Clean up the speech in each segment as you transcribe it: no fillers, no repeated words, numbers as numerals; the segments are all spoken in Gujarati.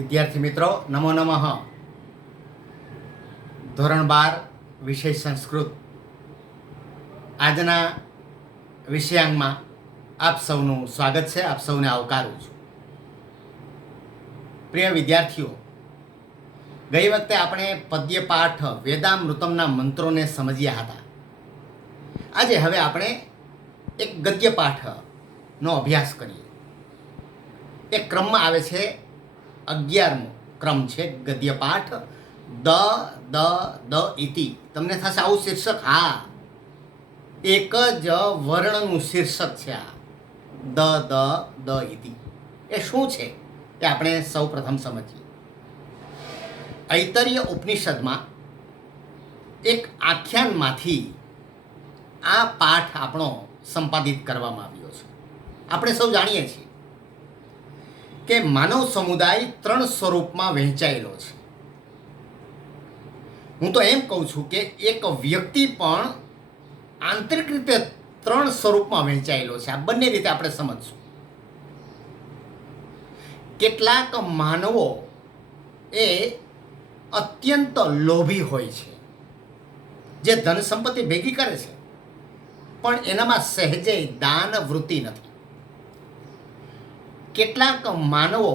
વિદ્યાર્થી મિત્રો નમો નમઃ. ધોરણ 12 વિષય સંસ્કૃત. આજના વિષયાંગમાં આપ સૌનું સ્વાગત છે. આપ સૌને આવકારું છું. પ્રિય વિદ્યાર્થીઓ, ગઈ વખતે આપણે પદ્યપાઠ વેદામૃતમના મંત્રોને સમજ્યા હતા. આજે હવે આપણે એક ગદ્યપાઠનો અભ્યાસ કરીએ. એ ક્રમમાં આવે છે, 11મો ક્રમ છે ગદ્યપાઠ. દ ઇતિ. તમને થશે આવું શીર્ષક? હા, એક જ વર્ણનું શીર્ષક છે આ દ ઇતિ. એ શું છે એ આપણે સૌ પ્રથમ સમજીએ. ઐતરેય ઉપનિષદમાં એક આખ્યાનમાંથી આ પાઠ આપણો સંપાદિત કરવામાં આવ્યો છે. આપણે સૌ જાણીએ છીએ કે માનવ સમુદાય 3 સ્વરૂપમાં વહેંચાયેલો છે. હું તો એમ કહું છું કે એક વ્યક્તિ પણ આંતરિક રીતે 3 સ્વરૂપમાં વહેંચાયેલો છે. આ બંને રીતે આપણે સમજશું. કેટલાક માનવો એ અત્યંત લોભી હોય છે, જે ધન સંપત્તિ ભેગી કરે છે, પણ એનામાં સહેજે દાન વૃત્તિ નથી. કેટલાક માનવો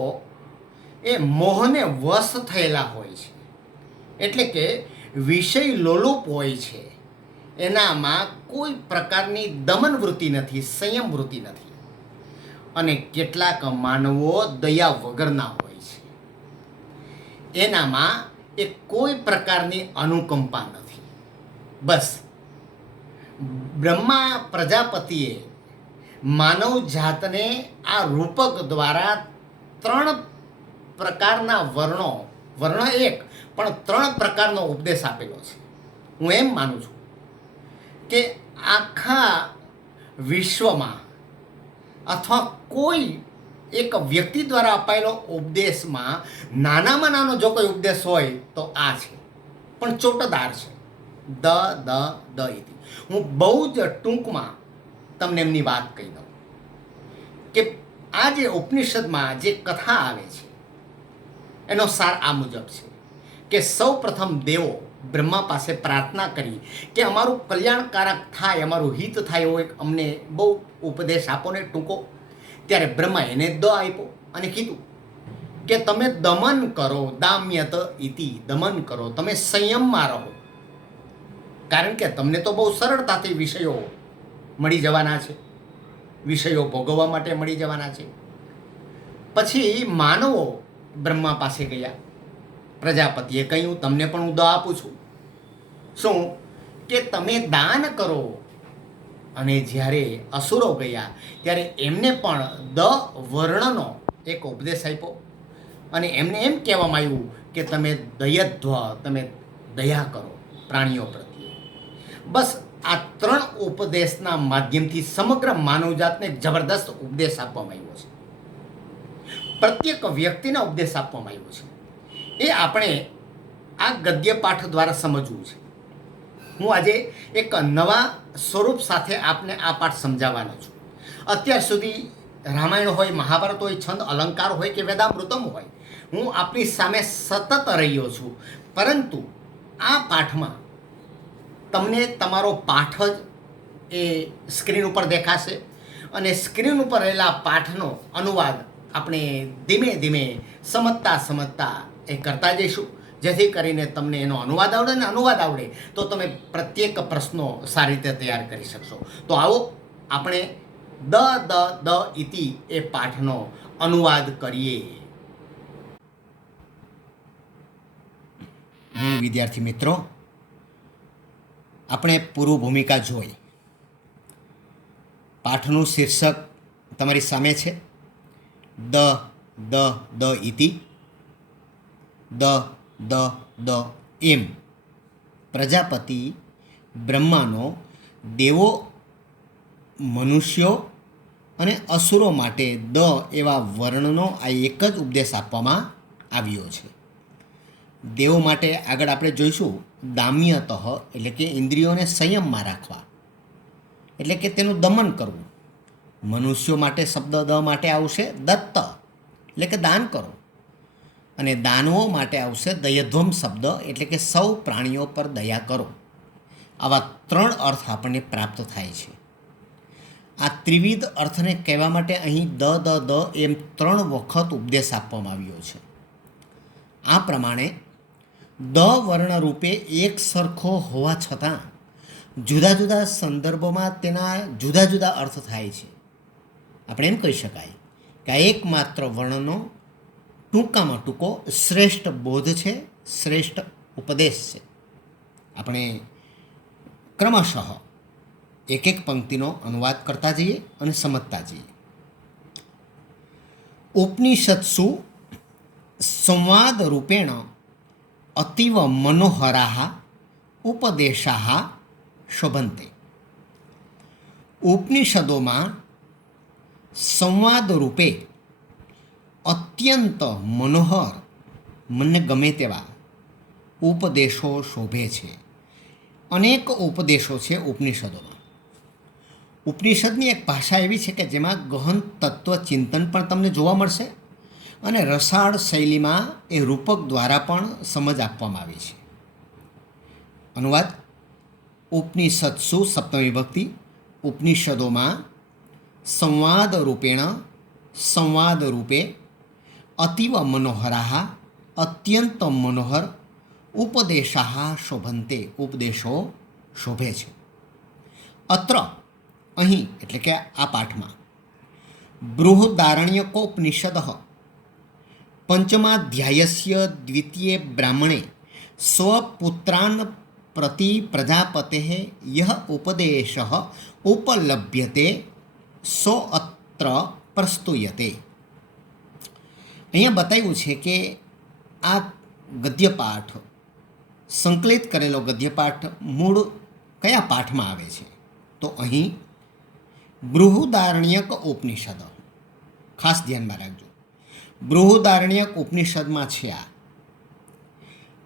એ મોહને વશ થયેલા હોય છે, એટલે કે વિષય લોલુપ હોય છે. એનામાં કોઈ પ્રકારની દમન વૃત્તિ નથી, સંયમ વૃત્તિ નથી. અને કેટલાક માનવો દયા વગરના હોય છે. એનામાં એ કોઈ પ્રકારની અનુકંપા નથી. બસ બ્રહ્મા પ્રજાપતિએ માનવ જાતને આ રૂપક દ્વારા 3 પ્રકારના વર્ણ એક પણ 3 પ્રકારનો ઉપદેશ આપેલો છે. હું એમ માનું છું કે આખા વિશ્વમાં અથવા કોઈ એક વ્યક્તિ દ્વારા અપાયેલો ઉપદેશમાં નાનામાં નાનો જો કોઈ ઉપદેશ હોય તો આ છે, પણ ચોટદાર છે. દ ઇતિ. હું બહુ જ ટૂંકમાં તમને એમની વાત કહી દઉં કે આ જે ઉપનિષદમાં જે કથા આવે છે એનો સાર આ મુજબ છે કે સૌ પ્રથમ દેવો બ્રહ્મા પાસે પ્રાર્થના કરી કે અમારું કલ્યાણકારક થાય, અમારું હિત થાય એવો એક અમને બહુ ઉપદેશ આપો ને ટૂંકો. ત્યારે બ્રહ્મા એને દ આપ્યો અને કીધું કે તમે દમન કરો, દામ્યત ઇતિ. દમન કરો, તમે સંયમમાં રહો, કારણ કે તમને તો બહુ સરળતાથી વિષયો મળી જવાના છે, વિષયો ભોગવવા માટે મળી જવાના છે. પછી માનવો બ્રહ્મા પાસે ગયા. પ્રજાપતિએ કહ્યું તમને પણ હું દ આપું છું. શું? કે તમે દાન કરો. અને જ્યારે અસુરો ગયા ત્યારે એમને પણ દ વર્ણનો એક ઉપદેશ આપ્યો અને એમને એમ કહેવામાં આવ્યું કે તમે દયધ્વ, તમે દયા કરો પ્રાણીઓ પ્રત્યે. બસ આ 3 ઉપદેશના માધ્યમથી સમગ્ર માનવજાતને જબરદસ્ત ઉપદેશ આપવામાં આવ્યો છે. પ્રત્યેક વ્યક્તિને ઉપદેશ આપવામાં આવ્યો છે. એ આપણે આ ગદ્યપાઠ દ્વારા સમજવું છે. હું આજે એક નવા સ્વરૂપ સાથે આપને આ પાઠ સમજાવવાનો છું. અત્યાર સુધી રામાયણ હોય, મહાભારત હોય, છંદ અલંકાર હોય કે વેદામૃતમ હોય, હું આપની સામે સતત રહ્યો છું. પરંતુ આ પાઠમાં તમને તમારો પાઠ જ એ સ્ક્રીન ઉપર દેખાશે અને સ્ક્રીન ઉપર રહેલા પાઠનો અનુવાદ આપણે ધીમે ધીમે સમજતા એ કરતા જઈશું, જેથી કરીને તમને એનો અનુવાદ આવડે ને અનુવાદ આવડે તો તમે પ્રત્યેક પ્રશ્નો સારી રીતે તૈયાર કરી શકશો. તો આવો આપણે દ ઇતિ એ પાઠનો અનુવાદ કરીએ. વિદ્યાર્થી મિત્રો, આપણે પૂર્વ ભૂમિકા જોઈ. પાઠનું શીર્ષક તમારી સામે છે. દ ઇતિ. દ એમ પ્રજાપતિ બ્રહ્માનો દેવો, મનુષ્યો અને અસુરો માટે દ એવા વર્ણનો આ એક જ ઉપદેશ આપવામાં આવ્યો છે. દેવો માટે આગળ આપણે જોઈશું દામ્યતઃ, એટલે કે ઇન્દ્રિયોને સંયમમાં રાખવા, એટલે કે તેનું દમન કરવું. મનુષ્યો માટે શબ્દ દ માટે આવશે દત્ત, એટલે કે દાન કરો. અને દાનવો માટે આવશે દયધ્વમ શબ્દ, એટલે કે સૌ પ્રાણીઓ પર દયા કરો. આવા 3 અર્થ આપણને પ્રાપ્ત થાય છે. આ ત્રિવિધ અર્થને કહેવા માટે અહીં દ એમ 3 વખત ઉપદેશ આપવામાં આવ્યો છે. આ પ્રમાણે દ વર્ણ રૂપે એક સરખો હોવા છતાં જુદા જુદા સંદર્ભોમાં તેના જુદા જુદા અર્થ થાય છે. આપણે એમ કહી શકાય કે આ એકમાત્ર વર્ણનો ટૂંકામાં ટૂંકો શ્રેષ્ઠ બોધ છે, શ્રેષ્ઠ ઉપદેશ છે. આપણે ક્રમશઃ એક એક પંક્તિનો અનુવાદ કરતા જઈએ અને સમજતા જઈએ. ઉપનિષત્સુ સંવાદ રૂપેણ અતીવ મનોહરાः ઉપદેશાः શોભન્તે. ઉપનિષદોમાં સંવાદ રૂપે અત્યંત મનોહર, મને ગમે તેવા ઉપદેશો શોભે છે. અનેક ઉપદેશો છે ઉપનિષદોમાં. ઉપનિષદની એક ભાષા એવી છે કે જેમાં ગહન તત્વ ચિંતન પણ તમને જોવા મળશે અને રસાળ શૈલીમાં એ રૂપક દ્વારા પણ સમજ આપવામાં આવી છે. અનુવાદ: ઉપનિષત્સુ સપ્તમી વિભક્તિ. ઉપનિષદોમાં સંવાદ રૂપેણ, સંવાદ રૂપે, અતીવ મનોહરાः અત્યંત મનોહર, ઉપદેશાः શોભન્તે ઉપદેશો શોભે છે. અત્ર અહીં એટલે કે આ પાઠમાં બૃહદારણ્યકોપનિષદ પંચમાધ્યાયસ્ય દ્વિતીય બ્રાહ્મણે સ્વપુત્રાન પ્રતિ પ્રજાપતે યહ ઉપદેશ ઉપલભ્યતે સો અત્ર પ્રસ્તુયતે. અહીંયા બતાવ્યું છે કે આ ગદ્યપાઠ, સંકલિત કરેલો ગદ્યપાઠ મૂળ કયા પાઠમાં આવે છે? તો અહીં બૃહદારણ્યક ઉપનિષદ, ખાસ ધ્યાનમાં રાખજો, બૃહદારણ્યક ઉપનિષદમાં છે. આ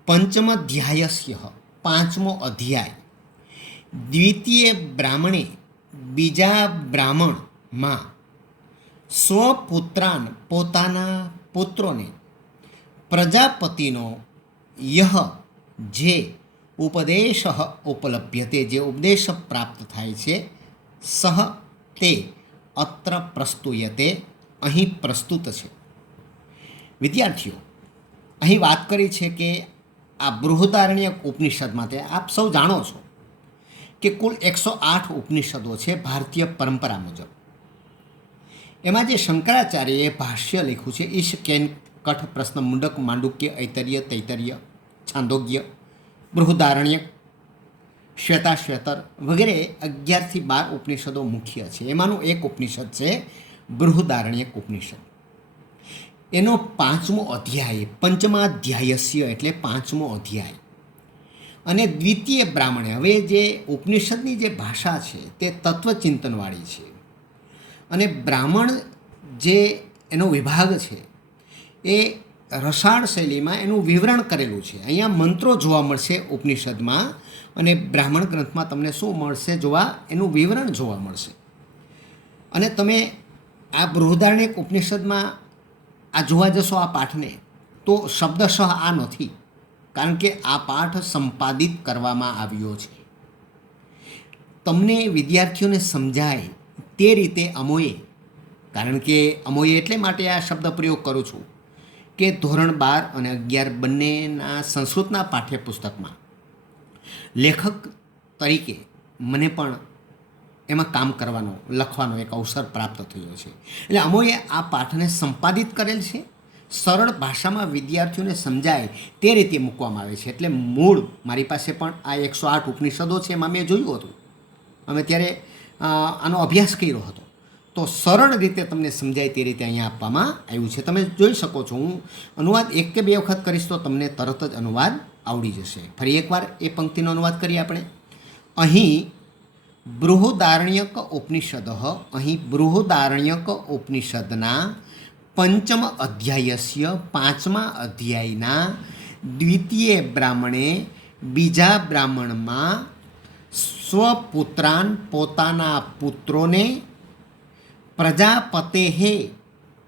પંચમાધ્યાયસ્ય 5મો અધ્યાય, દ્વિતીય બ્રાહ્મણે બીજા બ્રાહ્મણમાં, સ્વપુત્રાન પોતાના પુત્રોને, પ્રજાપતિનો યહ જે, ઉપદેશ ઉપલભ્યતે જે ઉપદેશ પ્રાપ્ત થાય છે, સહ તે અત્ર પ્રસ્તુયતે અહીં પ્રસ્તુત છે. વિદ્યાર્થીઓ, અહીં વાત કરી છે કે આ બૃહદારણ્યક ઉપનિષદમાં, તે આપ સૌ જાણો છો કે કુલ 108 ઉપનિષદો છે ભારતીય પરંપરા મુજબ. એમાં જે શંકરાચાર્યએ ભાષ્ય લખ્યું છે, ઈશ કેન કઠ પ્રશ્ન મુંડક માંડુક્ય ઐતર્ય તૈતર્ય છાંદોગ્ય બૃહદારણ્યક શ્વેતાશ્વેતર વગેરે 11 થી 12 ઉપનિષદો મુખ્ય છે. એમાંનું એક ઉપનિષદ છે બૃહદારણ્યક ઉપનિષદ. એનો 5મો અધ્યાય, પંચમાધ્યાયસ્ય એટલે 5મો અધ્યાય. અને દ્વિતીય બ્રાહ્મણે, હવે જે ઉપનિષદની જે ભાષા છે તે તત્વચિંતનવાળી છે અને બ્રાહ્મણ જે એનો વિભાગ છે એ રસાળ શૈલીમાં એનું વિવરણ કરેલું છે. અહીંયા મંત્રો જોવા મળશે ઉપનિષદમાં અને બ્રાહ્મણ ગ્રંથમાં તમને શું મળશે જોવા? એનું વિવરણ જોવા મળશે. અને તમે આ બૃહદારણ્યક ઉપનિષદમાં આ જોવા જશો આ પાઠને, તો શબ્દશઃ આ નથી, કારણ કે આ પાઠ સંપાદિત કરવામાં આવ્યો છે. તમને વિદ્યાર્થીઓને સમજાય તે રીતે અમોએ, કારણ કે અમોએ એટલે માટે આ શબ્દ પ્રયોગ કરું છું કે ધોરણ 12 અને 11 બંનેના સંસ્કૃતના પાઠ્યપુસ્તકમાં લેખક તરીકે મને પણ એમાં કામ કરવાનો, લખવાનો એક અવસર પ્રાપ્ત થયો છે. એટલે અમોએ આ પાઠને સંપાદિત કરેલ છે, સરળ ભાષામાં વિદ્યાર્થીઓને સમજાય તે રીતે મૂકવામાં આવે છે. એટલે મૂળ મારી પાસે પણ આ 108 ઉપનિષદો છે, એમાં મેં જોયું હતું, અમે ત્યારે આનો અભ્યાસ કર્યો હતો, તો સરળ રીતે તમને સમજાય તે રીતે અહીંયા આપવામાં આવ્યું છે. તમે જોઈ શકો છો, હું અનુવાદ 1 કે 2 વખત કરીશ તો તમને તરત જ અનુવાદ આવડી જશે. ફરી એકવાર એ પંક્તિનો અનુવાદ કરીએ આપણે. અહીં બૃહદારણ્યક ઉપનિષદ, અહીં બૃહદારણ્યક ઉપનિષદના 5મ અધ્યાયસ્ય 5મા અધ્યાયના દ્વિતીય બ્રાહ્મણે બીજા બ્રાહ્મણમાં સ્વપુત્રાન પોતાના પુત્રોને, પ્રજાપતે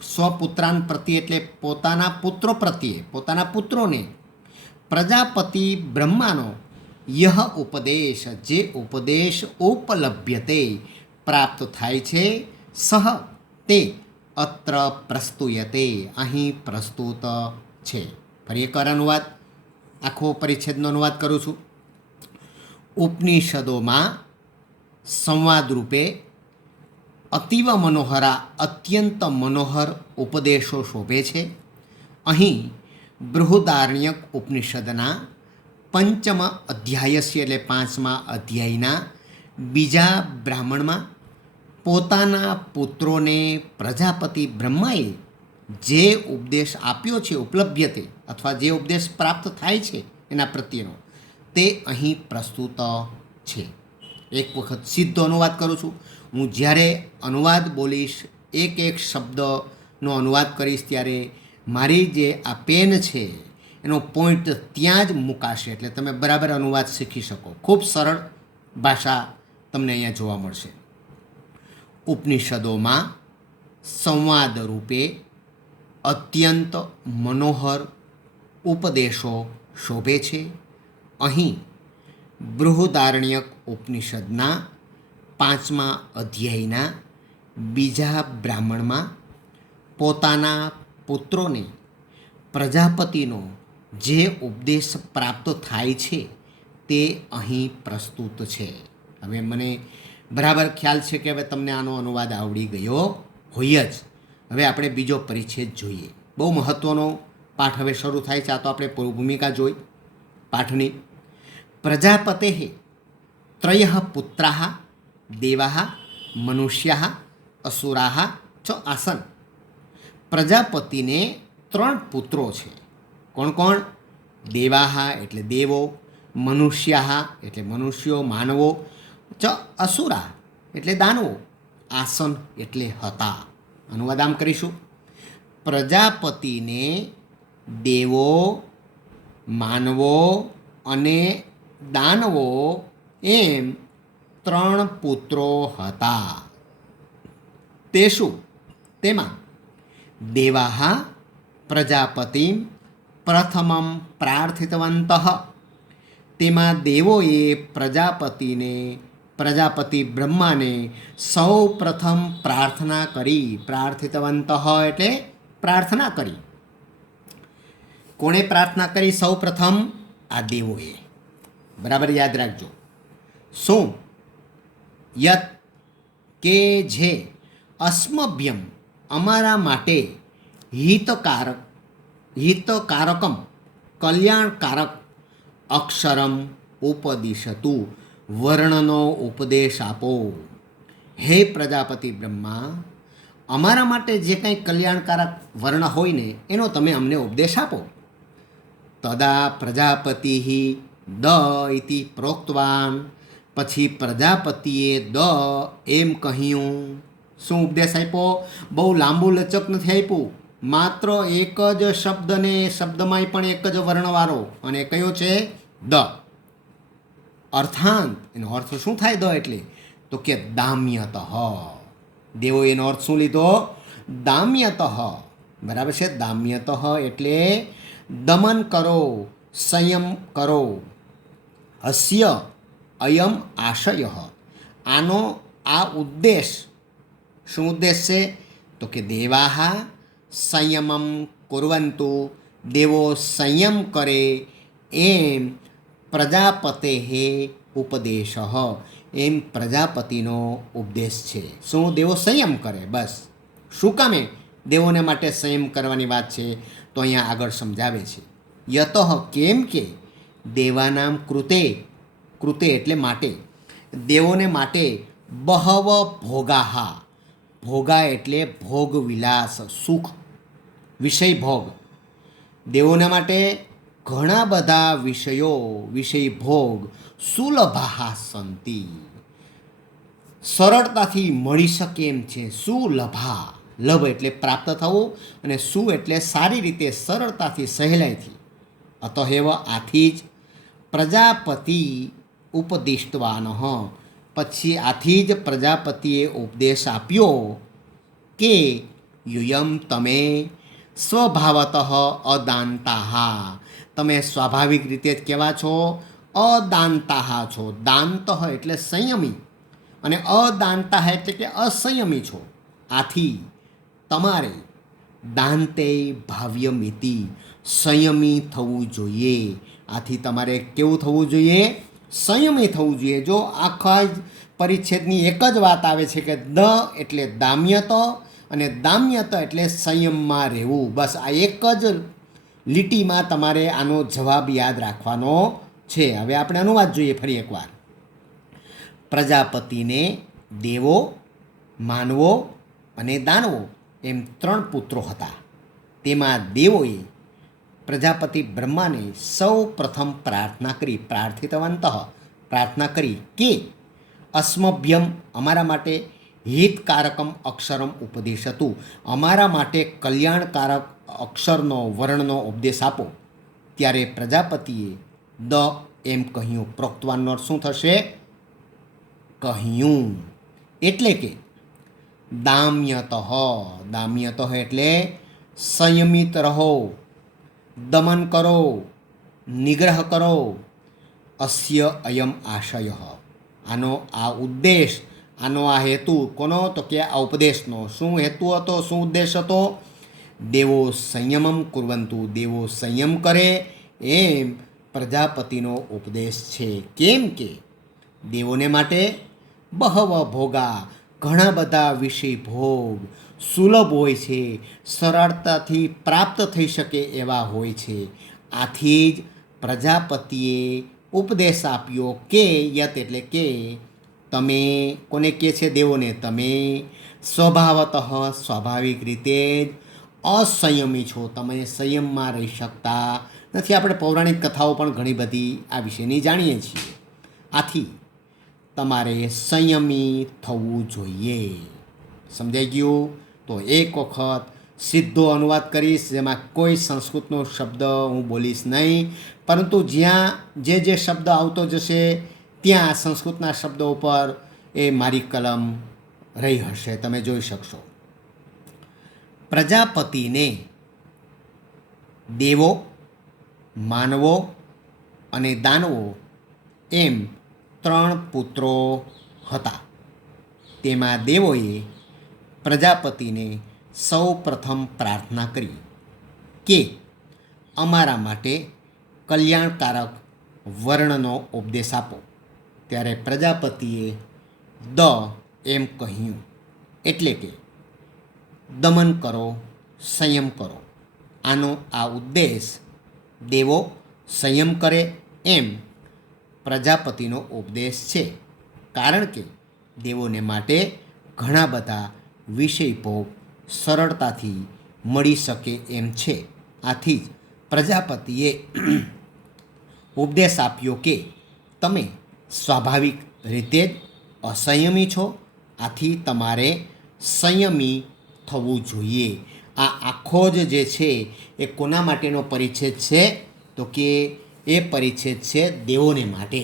સ્વપુત્રાન પ્રત્યે એટલે પોતાના પુત્રો પ્રત્યે, પોતાના પુત્રોને પ્રજાપતિ બ્રહ્માનો યહ ઉપદેશ, જે ઉપદેશ ઉપલભ્યતે પ્રાપ્ત થાય છે, સહ તે અત્ર પ્રસ્તુયતે અહીં પ્રસ્તુત છે. ફરી એકવાર અનુવાદ, આખો પરિચ્છેદનો અનુવાદ કરું છું. ઉપનિષદોમાં સંવાદ રૂપે અતિવ મનોહરા, અત્યંત મનોહર ઉપદેશો શોભે છે. અહીં બૃહદારણ્યક ઉપનિષદના પંચમ અધ્યાયસ્ય એટલે 5મા અધ્યાયના બીજા બ્રાહ્મણમાં પોતાના પુત્રોને પ્રજાપતિ બ્રહ્માએ જે ઉપદેશ આપ્યો છે, ઉપલભ્યતે અથવા જે ઉપદેશ પ્રાપ્ત થાય છે એના પ્રત્યેનો, તે અહીં પ્રસ્તુત છે. એક વખત સીધો અનુવાદ કરું છું. હું જ્યારે અનુવાદ બોલીશ, એક એક શબ્દનો અનુવાદ કરીશ, ત્યારે મારી જે આ પેન છે એનો પોઈન્ટ ત્યાં જ મુકાશે, એટલે તમે બરાબર અનુવાદ શીખી શકો. ખૂબ સરળ ભાષા તમને અહીંયા જોવા મળશે. ઉપનિષદોમાં સંવાદ રૂપે અત્યંત મનોહર ઉપદેશો શોભે છે. અહીં બૃહદારણ્યક ઉપનિષદના 5મા અધ્યાયના બીજા બ્રાહ્મણમાં પોતાના પુત્રોને પ્રજાપતિનો જે ઉપદેશ પ્રાપ્ત થાય છે તે અહીં પ્રસ્તુત છે. હવે મને બરાબર ખ્યાલ છે કે હવે તમને આનો અનુવાદ આવડી ગયો હોય જ. હવે આપણે બીજો પરિચ્છેદ જોઈએ. બહુ મહત્ત્વનો પાઠ હવે શરૂ થાય છે. આ તો આપણે ભૂમિકા જોઈ પાઠની. પ્રજાપતે ત્રયઃ પુત્રાઃ દેવાઃ મનુષ્યાઃ અસુરાઃ ચ આસન. પ્રજાપતિને 3 પુત્રો છે. કોણ કોણ? દેવાઃ એટલે દેવો, મનુષ્યાઃ એટલે મનુષ્યો, માનવો, ચ અસુરા એટલે દાનવો, આસન એટલે હતા. અનુવાદ આમ કરીશું. પ્રજાપતિને દેવો, માનવો અને દાનવો એમ 3 પુત્રો હતા. તે શું? તેમાં દેવાઃ પ્રજાપતિમ પ્રથમમ પ્રાર્થિતવંતઃ. તેમાં દેવોએ પ્રજાપતિ બ્રહ્માને સૌ પ્રથમ પ્રાર્થના કરી. પ્રાર્થિતવંતઃ એટલે પ્રાર્થના કરી. કોણે પ્રાર્થના કરી સૌ પ્રથમ? આ દેવોએ. બરાબર યાદ રાખજો. શું? યત કે જે અસ્મભ્યમ અમારા માટે હિતકારકમ કલ્યાણકારક અક્ષરમ ઉપદિશતુ વર્ણનો ઉપદેશ આપો. હે પ્રજાપતિ બ્રહ્મા, અમારા માટે જે કંઈ કલ્યાણકારક વર્ણ હોય ને એનો તમે અમને ઉપદેશ આપો. તદા પ્રજાપતિ દ ઇતિ પ્રોક્તવાન. પછી પ્રજાપતિએ દ એમ કહ્યું. શું ઉપદેશ આપ્યો? બહુ લાંબુ લચક નથી આપ્યું. માત્ર એક જ શબ્દને, શબ્દમાંય પણ એક જ વર્ણવાળો, અને કયો છે? દ. અર્થાંત એનો અર્થ શું થાય? દ એટલે તો કે દામ્યતઃ. દેવો એનો અર્થ શું લીધો? દામ્યતઃ. બરાબર છે? દામ્યતઃ એટલે દમન કરો, સંયમ કરો. અસ્ય અયમ આશય. આનો આ ઉદ્દેશ. શું ઉદ્દેશ છે? તો કે દેવાઃ સંયમમ કુર્વન્તુ. દેવો સંયમ કરે એમ પ્રજાપતે ઉપદેશ. એમ પ્રજાપતિનો ઉપદેશ છે. શું? દેવો સંયમ કરે. બસ. શું કામે દેવોને માટે સંયમ કરવાની વાત છે? તો અહીંયા આગળ સમજાવે છે. યતઃ કેમ કે દેવાનામ કૃતે, કૃતે એટલે માટે, દેવોને માટે બહવ ભોગાહા. ભોગા એટલે ભોગ વિલાસ, સુખ, વિષય ભોગ. દેવોને માટે ઘણા બધા વિષયો, વિષય ભોગ સુલભાહા સંતિ, સરળતાથી મળી શકે એમ છે. સુલભા, લભ એટલે પ્રાપ્ત થવું, અને સુ એટલે સારી રીતે, સરળતાથી, સહેલાઈથી. અતએવ આથી જ પ્રજાપતિ ઉપદિષ્ટવાન. પછી આથી જ પ્રજાપતિએ ઉપદેશ આપ્યો કે યુયમ તમે સ્વભાવતઃ અદાંતાહ, તમે સ્વાભાવિક રીતે જ કેવા છો? અદાંતાહ છો. દાંત એટલે સંયમી અને અદાંતાહ એટલે કે અસંયમી છો. આથી તમારે દાંતે ભાવ્યમિતિ સંયમી થવું જોઈએ. આથી તમારે કેવું થવું જોઈએ? સંયમી થવું જોઈએ. જો આખા જ પરિચ્છેદની એક જ વાત આવે છે કે દ એટલે દામ્યત અને દામ્યત એટલે સંયમમાં રહેવું. બસ આ એક જ લીટીમાં તમારે આનો જવાબ યાદ રાખવાનો છે. હવે આપણે અનુવાદ જોઈએ ફરી એકવાર. પ્રજાપતિને દેવો, માનવો અને દાનવો એમ 3 પુત્રો હતા. તેમાં દેવોએ પ્રજાપતિ બ્રહ્માને સૌ પ્રથમ પ્રાર્થના કરી કે અસ્મભ્યમ, અમારા માટે હિતકારકમ અક્ષરમ ઉપદેશતું, અમારા માટે કલ્યાણકારક અક્ષરનો વર્ણનો ઉપદેશ આપો. ત્યારે પ્રજાપતિએ દ એમ કહ્યું. પ્રોક્તવાનનો અર્થ શું થશે? કહ્યું એટલે કે દામ્યતઃ. દામ્યતઃ એટલે સંયમિત રહો, દમન કરો, નિગ્રહ કરો. અસ્ય અયમ આશય, આનો આ ઉદ્દેશ, આનો આ હેતુ કોનો? તો કે આ ઉપદેશનો. શું હેતુ હતો? શું ઉદ્દેશ હતો? દેવો સંયમમ કુર્વંતુ, દેવો સંયમ કરે એમ પ્રજાપતિનો ઉપદેશ છે. કેમ કે દેવોને માટે બહવ ભોગા, ઘણા બધા વિષય ભોગ સુલભ હોય છે, સરળતાથી પ્રાપ્ત થઈ શકે એવા હોય છે. આથી જ પ્રજાપતિએ ઉપદેશ આપ્યો કે યત એટલે કે તમે, કોને કહે છે? દેવોને. તમે સ્વભાવતઃ સ્વાભાવિક રીતે જ અસંયમી છો, તમે સંયમમાં રહી શકતા નથી. આપણે પૌરાણિક કથાઓ પણ ઘણી બધી આ વિશેની જાણીએ છીએ. આથી તમારે સંયમી થવું જોઈએ. સમજાઈ ગયું? તો એક વખત સીધો અનુવાદ કરીશ, જેમાં કોઈ સંસ્કૃતનો શબ્દ હું બોલીશ નહીં, પરંતુ જ્યાં જે શબ્દ આવતો જશે ત્યાં સંસ્કૃતના શબ્દો ઉપર એ મારી કલમ રહી હશે, તમે જોઈ શકશો. પ્રજાપતિને દેવો, માનવો અને દાનવો એમ 3 પુત્રો હતા. તેમાં દેવોએ પ્રજાપતિને સૌ પ્રથમ પ્રાર્થના કરી કે અમારા માટે કલ્યાણકારક વર્ણનો ઉપદેશ આપો. ત્યારે પ્રજાપતિએ દ એમ કહ્યું એટલે કે દમન કરો, સંયમ કરો. આનો આ ઉદ્દેશ દેવો સંયમ કરે એમ પ્રજાપતિનો ઉપદેશ છે. કારણ કે દેવોને માટે ઘણા બધા વિષય ભોગ સરળતાથી મળી શકે એમ છે. આથી જ પ્રજાપતિએ ઉપદેશ આપ્યો કે તમે સ્વાભાવિક રીતે જ અસંયમી છો, આથી તમારે સંયમી થવું જોઈએ. આ આખો જ જે છે એ કોના માટેનો પરિચ્છેદ છે? તો કે એ પરિચ્છેદ છે દેવોને માટે.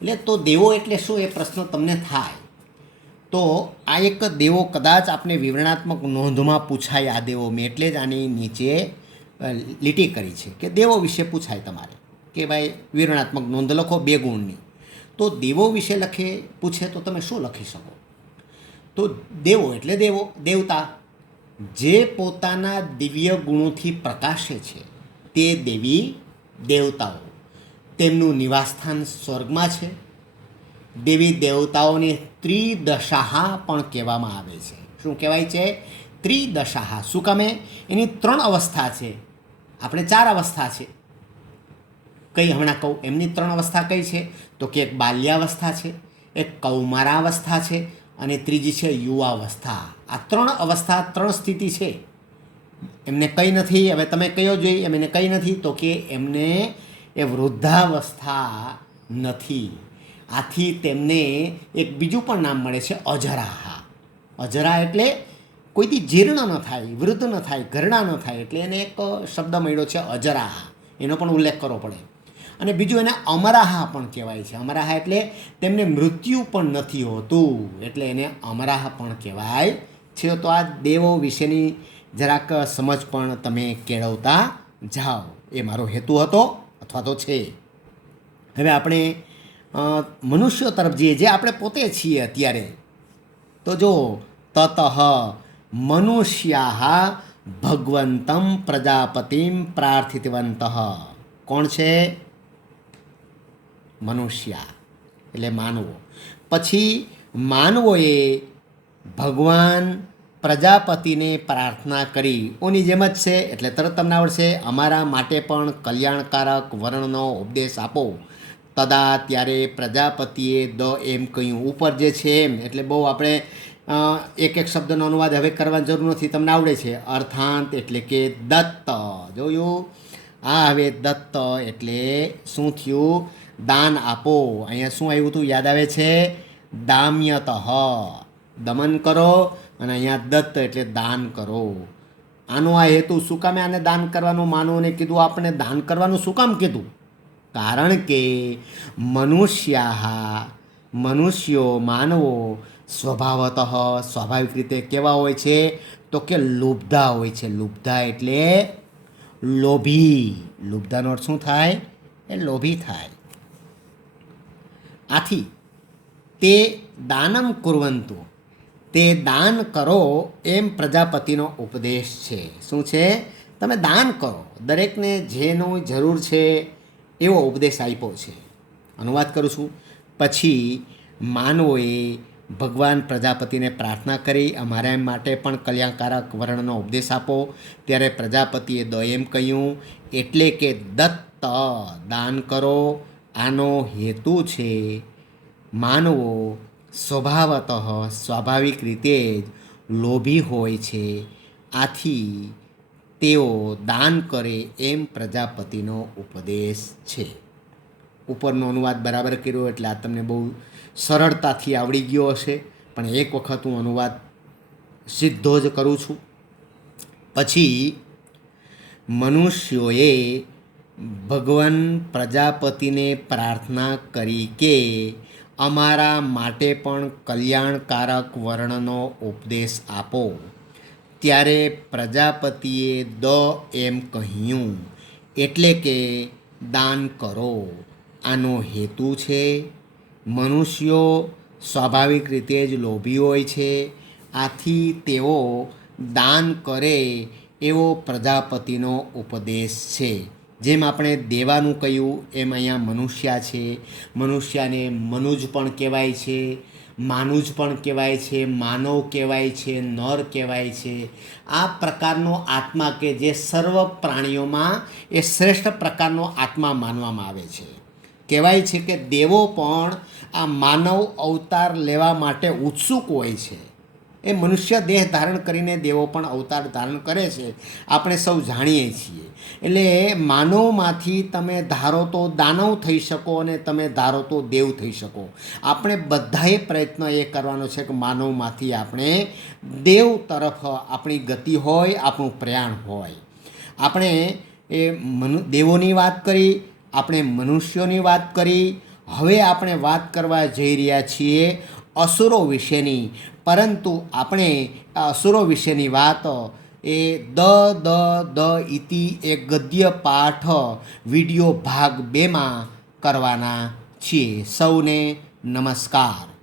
એટલે તો દેવો એટલે શું એ પ્રશ્ન તમને થાય તો આ એક દેવો કદાચ આપણે વિવરણાત્મક નોંધમાં પૂછાય. આ દેવો મેં એટલે જ આની નીચે લીટી કરી છે કે દેવો વિશે પૂછાય તમારે કે ભાઈ વિવરણાત્મક નોંધ લખો 2 ગુણની. તો દેવો વિશે પૂછે તો તમે શું લખી શકો? તો દેવો એટલે દેવો, દેવતા, જે પોતાના દિવ્ય ગુણોથી પ્રકાશે છે તે દેવી દેવતાઓ. તેમનું નિવાસસ્થાન સ્વર્ગમાં છે. દેવી દેવતાઓને ત્રિદશાહા પણ કહેવામાં આવે છે. શું કહેવાય છે? ત્રિદશાહા. શું કામે? એની 3 અવસ્થા છે. આપણે 4 અવસ્થા છે. કઈ હમણાં કહું. એમની 3 અવસ્થા કઈ છે? તો કે એક બાલ્યાવસ્થા છે, એક કૌમારાવસ્થા છે અને ત્રીજી છે યુવાવસ્થા. આ 3 અવસ્થા, 3 સ્થિતિ છે. એમને કઈ નથી. હવે તમે કયો જોઈએ એમને કઈ નથી? તો કે એમને એ વૃદ્ધાવસ્થા નથી. આથી તેમને એક બીજું પણ નામ મળે છે અજરાહા. અજરા એટલે કોઈથી જીર્ણ ન થાય, વૃદ્ધ ન થાય, ઘરડા ન થાય, એટલે એને એક શબ્દ મળ્યો છે અજરાહા. એનો પણ ઉલ્લેખ કરવો પડે. અને બીજું એને અમરાહા પણ કહેવાય છે. અમરાહા એટલે તેમને મૃત્યુ પણ નથી હોતું, એટલે એને અમરાહા પણ કહેવાય છે. તો આ દેવો વિશેની જરાક સમજ પણ તમે કેળવતા જાઓ, એ મારો હેતુ હતો અથવા તો છે. હવે આપણે મનુષ્યો તરફ જઈએ, જે આપણે પોતે છીએ અત્યારે. તો જો તતઃ મનુષ્યા ભગવંતમ પ્રજાપતિમ પ્રાર્થિતવંત. કોણ છે? મનુષ્યા એટલે માનવો. પછી માનવોએ ભગવાન પ્રજાપતિને પ્રાર્થના કરી. ઓની જેમ જ છે એટલે તરત તમને આવડશે. અમારા માટે પણ કલ્યાણકારક વર્ણનો ઉપદેશ આપો. તદા ત્યારે પ્રજાપતિએ એમ કહ્યું. ઉપર જે છે એમ એટલે બહુ આપણે એક એક શબ્દનો અનુવાદ હવે કરવાની જરૂર નથી, તમને આવડે છે. અર્થાંત એટલે કે દત્ત. જોયું? આ હવે દત્ત એટલે શું થયું? દાન આપો. અહીંયા શું આવ્યું હતું યાદ આવે છે? દામ્યતઃ, દમન કરો, અને અહીંયા દત્ત એટલે દાન કરો. આનો આ હેતુ શું કામે આને દાન કરવાનું માનવોને કીધું? આપણે દાન કરવાનું શું કામ કીધું? કારણ કે મનુષ્યો માનવો સ્વભાવતઃ સ્વાભાવિક રીતે કેવા હોય છે? તો કે લુબ્ધા હોય છે. લુબ્ધા એટલે લોભી. લુબ્ધાનો અર્થ શું થાય? એ લોભી થાય. આથી તે દાનમ કુર્વંતુ, તે દાન કરો એમ પ્રજાપતિનો ઉપદેશ છે. શું છે? તમે દાન કરો, દરેકને જેનું જરૂર છે એવો ઉપદેશ આપ્યો છે. અનુવાદ કરું છું. પછી માનવોએ ભગવાન પ્રજાપતિને પ્રાર્થના કરી, અમારા માટે પણ કલ્યાણકારક વર્ણનો ઉપદેશ આપો. ત્યારે પ્રજાપતિએ એમ કહ્યું, એટલે કે દત્ત, દાન કરો. આનો હેતુ છે માનવો સ્વભાવતઃ સ્વાભાવિક રીતે જ લોભી હોય છે. આથી તેઓ દાન કરે એમ પ્રજાપતિનો ઉપદેશ છે. ઉપરનો અનુવાદ બરાબર કર્યો એટલે આ તમને બહુ સરળતાથી આવડી ગયો હશે, પણ એક વખત હું અનુવાદ સીધો જ કરું છું. પછી મનુષ્યોએ ભગવાન પ્રજાપતિને પ્રાર્થના કરી કે અમારા માટે પણ કલ્યાણકારક વર્ણનો ઉપદેશ આપો. ત્યારે પ્રજાપતિએ એમ કહ્યું, એટલે કે દાન કરો. આનો હેતુ છે મનુષ્યો સ્વાભાવિક રીતે જ લોભી હોય છે. આથી તેઓ દાન કરે એવો પ્રજાપતિનો ઉપદેશ છે. જેમ આપણે દેવાનું કહ્યું એમ અહીંયા મનુષ્યા છે. મનુષ્યને મનુજ પણ કહેવાય છે, માનુજ પણ કહેવાય છે, માનવ કહેવાય છે, નર કહેવાય છે. આ પ્રકારનો આત્મા કે જે સર્વ પ્રાણીઓમાં એ શ્રેષ્ઠ પ્રકારનો આત્મા માનવામાં આવે છે. કહેવાય છે કે દેવો પણ આ માનવ અવતાર લેવા માટે ઉત્સુક હોય છે. એ મનુષ્ય દેહ ધારણ કરીને દેવો પણ અવતાર ધારણ કરે છે, આપણે સૌ જાણીએ છીએ. એટલે માનવમાંથી તમે ધારો તો દાનવ થઈ શકો અને તમે ધારો તો દેવ થઈ શકો. આપણે બધાએ પ્રયત્ન એ કરવાનો છે કે માનવમાંથી આપણે દેવ તરફ આપણી ગતિ હોય, આપણું પ્રયાણ હોય. આપણે એ દેવોની વાત કરી, આપણે મનુષ્યોની વાત કરી. હવે આપણે વાત કરવા જઈ રહ્યા છીએ અસુરો વિશેની. પરંતુ આપણે આ અસુરો વિશેની વાત એ દ ઇતિ એક ગદ્ય પાઠ વિડીયો ભાગ 2માં કરવાના છીએ. સૌને નમસ્કાર.